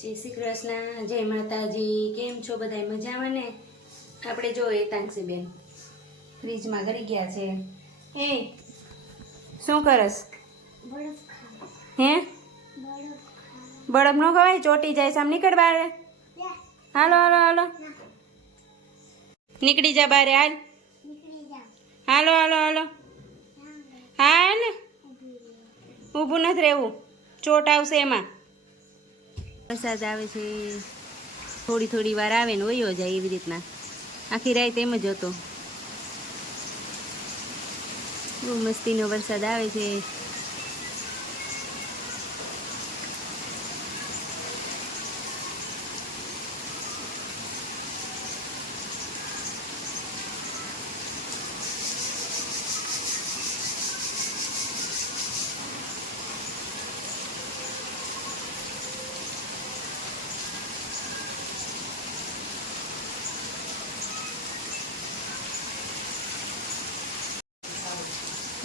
જય શ્રી કૃષ્ણ, જય માતાજી. કેમ છો બધા? મજામાં ને? આપણે જો હેતાંશી બેન ફ્રીજમાં ઘરી ગયા છે. એ શું કરસ? હે બળફ ન ખવાય? ચોટી જાય સામ. નીકળ બારે. હાલો હાલો હાલો, નીકળી જા બારે. હાલ હાલો હાલો હાલો. હાલ, ઊભું નથી રહેવું, ચોટ આવશે એમાં. વરસાદ આવે છે, થોડી થોડી વાર આવે ને વયો જાય એવી રીતના. આખી રાત એમ જ હતો. બહુ મસ્તીનો વરસાદ આવે છે.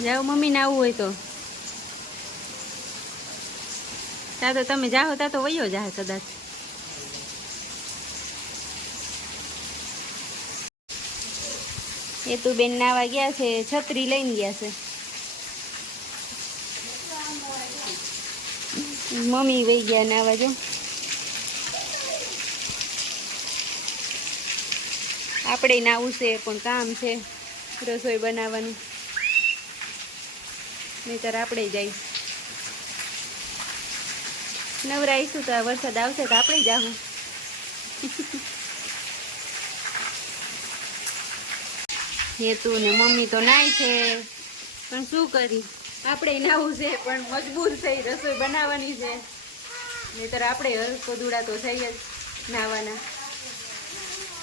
જાઓ મમ્મી ને આવવું હોય તો. તા તો તમે જાઓ તા તો વયો જાય કદાચ. એ તું બેન નાવા ગયા છે, છત્રી લઈને ગયા છે. મમ્મી વહી ગયા નાવા. જો આપણે નાવું છે પણ કામ છે રસોઈ બનાવવાનું, નહીતર આપણે જાય. નવરાઈશું તો વરસાદ આવશે તો આપણે જાવું. હેતુ ને મમ્મી તો નાય છે, પણ શું કરી, આપણે નાવું છે પણ મજબૂર થઈ રસોઈ બનાવવાની છે. નહીતર આપણે હરકોદુડા તો થઈ જ નાવાના.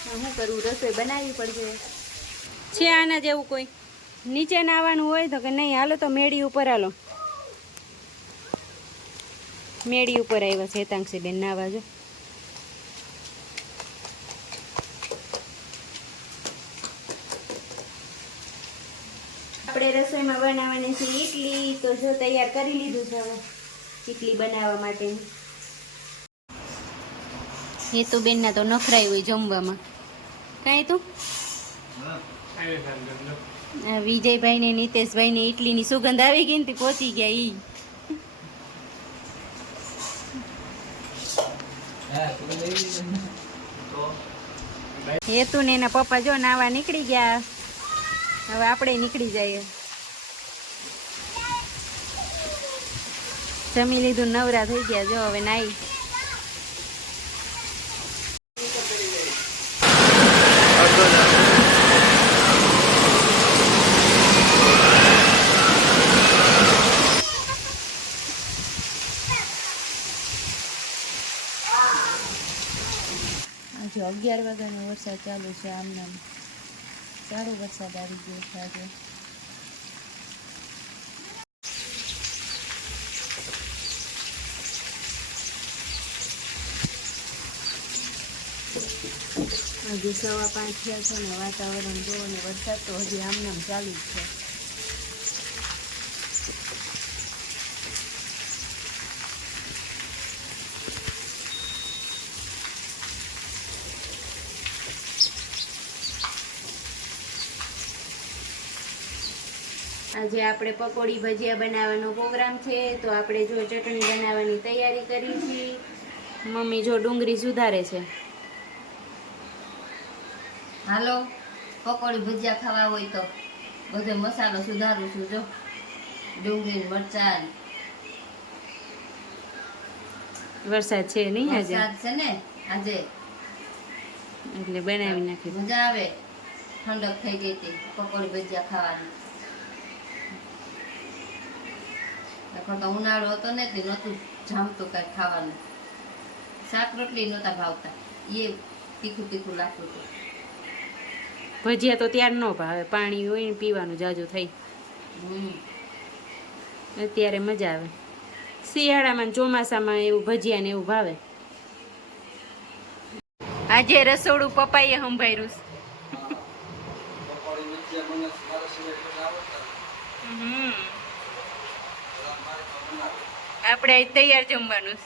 શું કરવું, રસોઈ બનાવવી પડશે. છે આના જેવું કોઈ? નીચે નાવાનું હોય તો કે નહીં, હાલો તો મેળી ઉપર હાલો. મેળી ઉપર આવ્યા છે હેતાંશી બેન નાવા. જો આપણે રસોઈમાં બનાવવાની છે ઈડલી. તો જો તૈયાર કરી લીધું છે હવે ઈડલી બનાવવા માટે. એ તો બેનના તો નખરાય હોય જમવામાં. કાંઈ તું વિજયભાઈ ને નીતેશભાઈ ને ઈડલી ની સુગંધ આવી ગઈ ને પહોંચી ગયા. ઈ હેતુ ને એના પપ્પા જો નાવા નીકળી ગયા. હવે આપણે નીકળી જઈએ. જમી લીધું, નવરા થઈ ગયા. જો હવે નાઈ. આજે 11 વાગ્યાનો વરસાદ ચાલુ છે. આમના સારો વરસાદ આવી ગયો છે આજે. હજી 5:15 થયા છે ને વાતાવરણ જોવો ને વરસાદ તો હજી આમનામ ચાલુ જ છે. આજે આપણે પકોડી ભજીયા બનાવવાનો પ્રોગ્રામ છે. તો આપણે જો ચટણી બનાવવાની તૈયારી કરી છે. મમ્મી જો ડુંગળી સુધારે છે. હાલો, પકોડી ભજીયા ખાવા હોય તો બધો મસાલો સુધારું છું. જો ડુંગળી, મરચાં. વરસાદ છે નહીં આજે? વરસાદ છે ને આજે, એટલે બનાવી નાખી. મજા આવે. ઠંડક થઈ ગઈ હતી પકોડી ભજીયા ખાવાની. નકર તો ઉનાળો હતો ને તે નહોતું જામતું કાંઈ ખાવાનું. શાક રોટલી નહોતા ભાવતા, એ તીખું તીખું લાગતું હતું. ભજીયા તો ત્યાર ન ભાવે, પાણી હોય ને પીવાનું જાજુ થઈ. અત્યારે મજા આવે. શિયાળામાં ચોમાસામાં એવું ભજીયા ને એવું ભાવે. આજે રસોડું પપ્પાએ સંભાળ્યું. આપણે તૈયાર જમવાનું.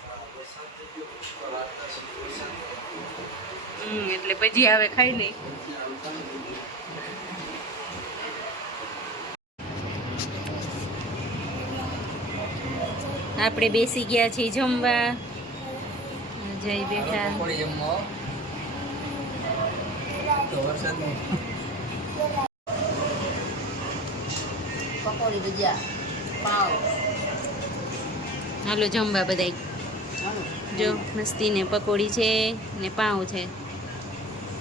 એટલે પછી હવે ખાઈ લઈ. આપણે બેસી ગયા છીએ જમવા. જય બેઠા. પકોડી ભજીયા પાવ હાલો જમવા બધાય. જો મસ્તી ને પકોડી છે ને પાઉં છે.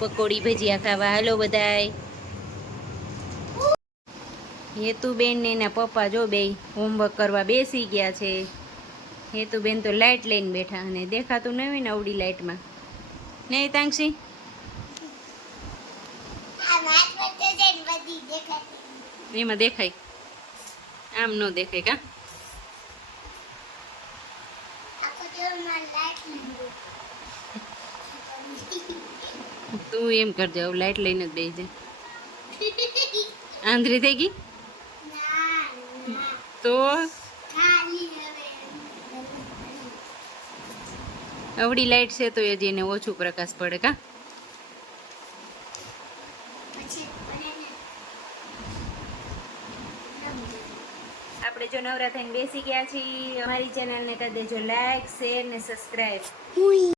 પકોડી ભજીયા ખાવા હાલો બધાય. હેતુબેન ને એના પપ્પા જો બે હોમવર્ક કરવા બેસી ગયા છે. હેતુબેન તો લાઇટ લઈને બેઠા અને દેખાતું નહીં હોય ને આવડી લાઇટમાં. નહીં તાંક્ષી? એમાં દેખાય, આમ ન દેખાય કા? તું એમ કરજે, હવે લાઇટ લઈને જ બેસી જાય. આંધળી થઈ ગઈ તો અવડી લાઈટ છે તો એ જ એને ઓછું પ્રકાશ પડે કા? આપણે જો નવરા થઈને બેસી ગયા છીએ. અમારી ચેનલને કરી દેજો લાઈક, શેર ને સબસ્ક્રાઈબ.